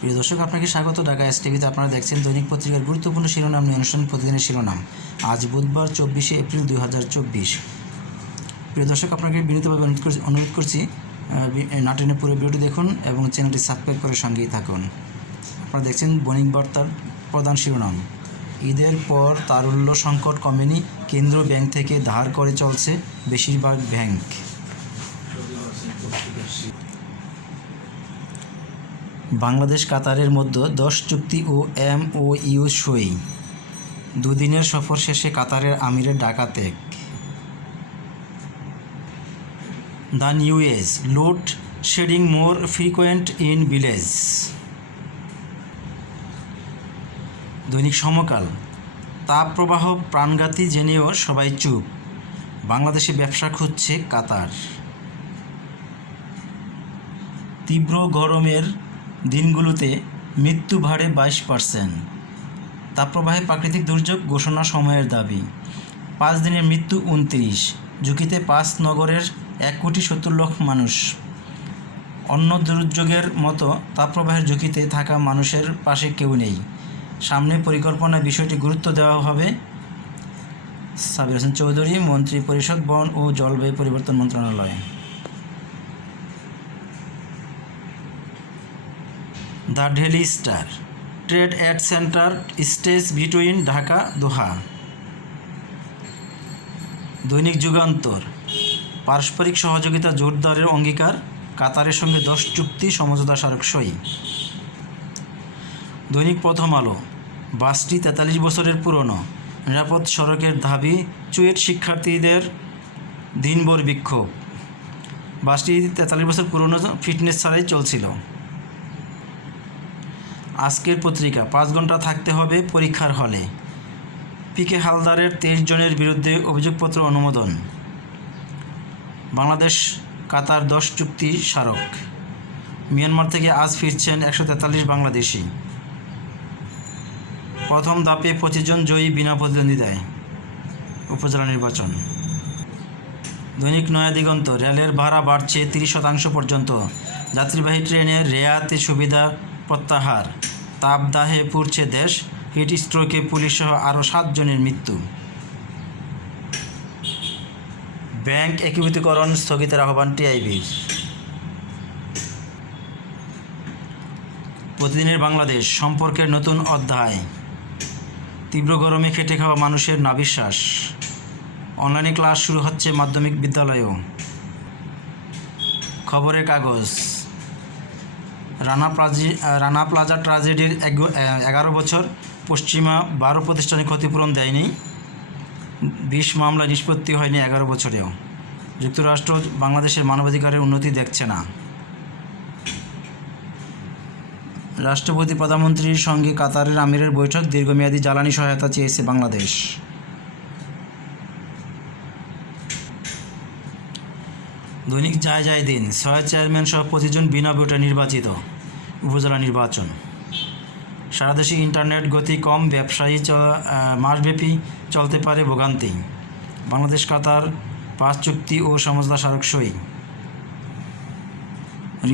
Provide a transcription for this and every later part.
প্রিয় দর্শক, আপনাকে স্বাগত। ঢাকা এস টিভিতে আপনারা দেখছেন দৈনিক পত্রিকার গুরুত্বপূর্ণ শিরোনাম নিয়ে অনুষ্ঠান প্রতিদিনের শিরোনাম। আজ বুধবার, চব্বিশে এপ্রিল দুই হাজার চব্বিশ। প্রিয় দর্শক, আপনাকে বিনীতভাবে অনুরোধ করছি অনুরোধ করছি নাটনের পুরো ভিডিওটি দেখুন এবং চ্যানেলটি সাবস্ক্রাইব করে সঙ্গেই থাকুন। আপনারা দেখছেন বণিক বার্তার প্রধান শিরোনাম। ঈদের পর তারল্য সংকট কমেনি, কেন্দ্র ব্যাংক থেকে ধার করে চলছে বেশিরভাগ ব্যাংক। বাংলাদেশ কাতারের মধ্যে দশ চুক্তি ও এম ও ইউ সই। দুদিনের সফর শেষে কাতারের আমিরের ঢাকা ত্যাগ the news load shedding more frequent in village. দৈনিক সমকাল, তাপপ্রবাহ, প্রাণঘাতী জেনেও সবাই চুপ। বাংলাদেশে ব্যবসা খুঁজছে কাতার। তীব্র গরমের দিনগুলোতে মৃত্যু ভারে বাইশ পার্সেন্ট তাপপ্রবাহে প্রাকৃতিক দুর্যোগ ঘোষণা সময়ের দাবি। পাঁচ দিনের মৃত্যু উনত্রিশ ঝুঁকিতে পাঁচ নগরের এক কোটি সত্তর লক্ষ মানুষ। অন্য দুর্যোগের মতো তাপপ্রবাহের ঝুঁকিতে থাকা মানুষের পাশে কেউ নেই। সামনে পরিকল্পনা বিষয়টি গুরুত্ব দেওয়া হবে। সাবির হোসেন চৌধুরী, মন্ত্রী পরিষদ বন ও জলবায়ু পরিবর্তন মন্ত্রণালয়। The Daily Star, trade at centre, stage between, Dhaka, Doha. দৈনিক যুগান্তর, পারস্পরিক সহযোগিতা জোরদারের অঙ্গীকার, কাতারের সঙ্গে দশ চুক্তি, সমঝোতা স্মারক সই। দৈনিক প্রথম আলো, বাসটি তেতাল্লিশ বছরের পুরনো, নিরাপদ সড়কের দাবি, চুয়েট শিক্ষার্থীদের দিনভর বিক্ষোভ। বাসটি তেতাল্লিশ বছর পুরনো, ফিটনেস ছাড়াই চলছিল। আজকের পত্রিকা, পাঁচ ঘণ্টা থাকতে হবে পরীক্ষার হলে। পিকে হালদারের তেইশ জনের বিরুদ্ধে অভিযোগপত্র অনুমোদন। বাংলাদেশ, কাতার দশ চুক্তি স্মারক। মিয়ানমার থেকে আজ ফিরছেন একশো তেতাল্লিশ বাংলাদেশি। প্রথম ধাপে পঁচিশ জন জয়ী বিনা প্রতিদ্বন্দ্বিতায়। উপজেলা নির্বাচন। দৈনিক নয়া দিগন্ত, রেলের ভাড়া বাড়ছে তিরিশ শতাংশ পর্যন্ত। যাত্রীবাহী ট্রেনের রেয়াতে সুবিধা প্রত্যাহার। তাপদাহে পুড়ছে দেশ, হিট স্ট্রোকে পুলিশসহ আরও সাতজনের মৃত্যু। ব্যাংক একীভূতকরণ স্থগিতের আহ্বান টিআইবির। প্রতিদিনের বাংলাদেশ সম্পর্কের নতুন অধ্যায়। তীব্র গরমে খেটে খাওয়া মানুষের নাবিশ্বাস। অনলাইনে ক্লাস শুরু হচ্ছে মাধ্যমিক বিদ্যালয়েও। খবরের কাগজ। রানা প্লাজি রানা প্লাজা ট্রাজেডির এগ- এগারো বছর পশ্চিমা বারো প্রতিষ্ঠানে ক্ষতিপূরণ দেয়নি। বিশ মামলা নিষ্পত্তি হয়নি এগারো বছরেও। যুক্তরাষ্ট্র বাংলাদেশের মানবাধিকারের উন্নতি দেখছে না। রাষ্ট্রপতি প্রধানমন্ত্রীর সঙ্গে কাতারের আমিরের বৈঠক, দীর্ঘমেয়াদী জ্বালানি সহায়তা চেয়েছে বাংলাদেশ। দৈনিক যায় যায় দিন ছয় চেয়ারম্যান সহ পঁচিশ জন বিনা ভোটে নির্বাচিত। উপজেলা নির্বাচন। সারা দেশে ইন্টারনেট গতি কম, ব্যবসায়ী মাসব্যাপী চলতে পারে ভোগান্তি। বাংলাদেশ, কাতার, পাঁচ চুক্তি ও সমঝোতা স্মারক সই।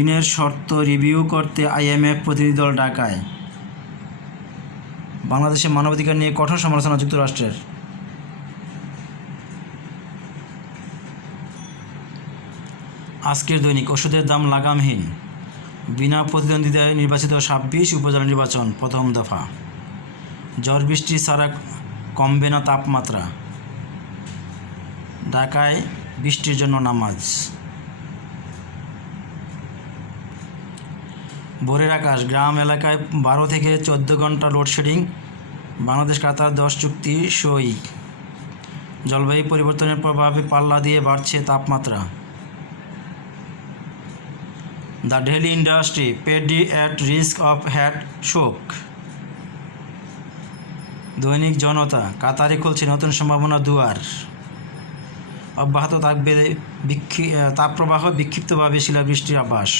ঋণের শর্ত রিভিউ করতে আইএমএফ প্রতিনিধি দল ঢাকায়। বাংলাদেশে মানবাধিকার নিয়ে কঠোর সমালোচনা যুক্তরাষ্ট্রের। আজকের দৈনিক ওষুধের দাম লাগামহীন। বিনা প্রতিদ্বন্দ্বিতায় নির্বাচিত ছাব্বিশ উপজেলা নির্বাচন প্রথম দফা। ঝড় বৃষ্টি ছাড়া কমবে না তাপমাত্রা। ঢাকায় বৃষ্টির জন্য নামাজ। ভোরের আকাশ, গ্রাম এলাকায় বারো থেকে চোদ্দ ঘণ্টা লোডশেডিং বাংলাদেশ, কাতার দশ চুক্তি সই। জলবায়ু পরিবর্তনের প্রভাবে পাল্লা দিয়ে বাড়ছে তাপমাত্রা। The Daily Industry paddy at risk of heat shock. দৈনিক জনতা কাতারে খুলছে নতুন সম্ভাবনা দুয়ার। অব্যাহত থাকবে বিক্ষি তাপপ্রবাহ বিক্ষিপ্তভাবে শিলাবৃষ্টির আভাস।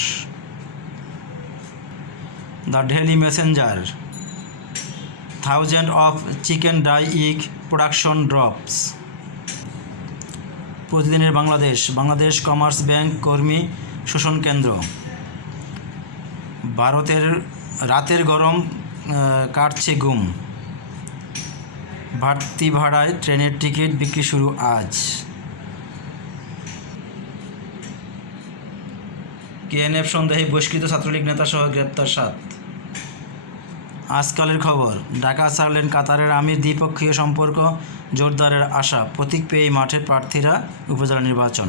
The Daily Messenger, thousand of chicken dry egg production drops. প্রতিদিনের বাংলাদেশ বাংলাদেশ কমার্স ব্যাংক কর্মী শোষণ কেন্দ্র। ভারতের রাতের গরম কাটছে গুম বাড়তি ভাড়ায় ট্রেনের টিকিট বিক্রি শুরু আজ। কেএনএফ সন্দেহে বহিষ্কৃত ছাত্রলীগ নেতা সহ গ্রেপ্তার সাত। আজকালের খবর, ঢাকা ছাড়লেন কাতারের আমির দ্বিপক্ষীয় সম্পর্ক জোরদারের আশা, প্রতীক পেয়ে মাঠে প্রার্থীরা উপজেলা নির্বাচন।